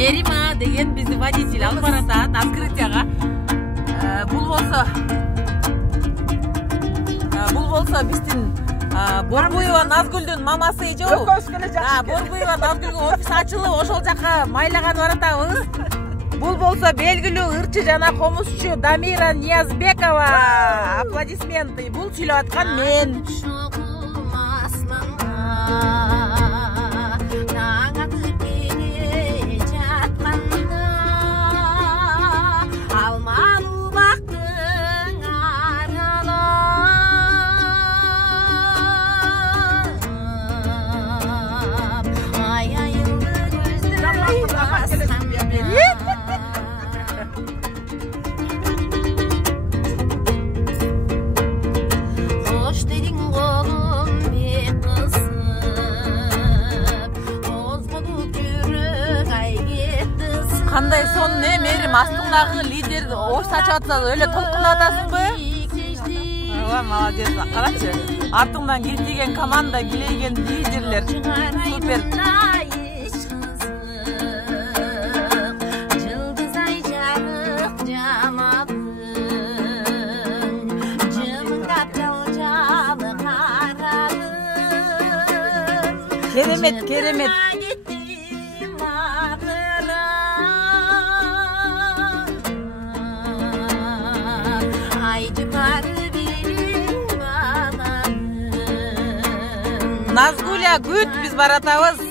Мерима деген бізді водитель алып баратат открытияға. Бұл болса біздің Борбуева Назгүлдің мамасы ежі ол. Борбуева Назгүлдің офис ашылып, ошол жаққа майлаған баратабыз. Бұл болса белгілі ырчы жана комузчу Дамира Ниязбекова. Аплодисменты. Бұл сүйлеп атқан мен. Қандай сон не, Мерим, астыңдағы лидер офис ашып атса, өлі толқынып атасың бі? Молодец, қарашы. Артыңдан келтеген команда, келеген лидерлер. Супер. Керемет, керемет. Назгуля күт, біз баратабыз.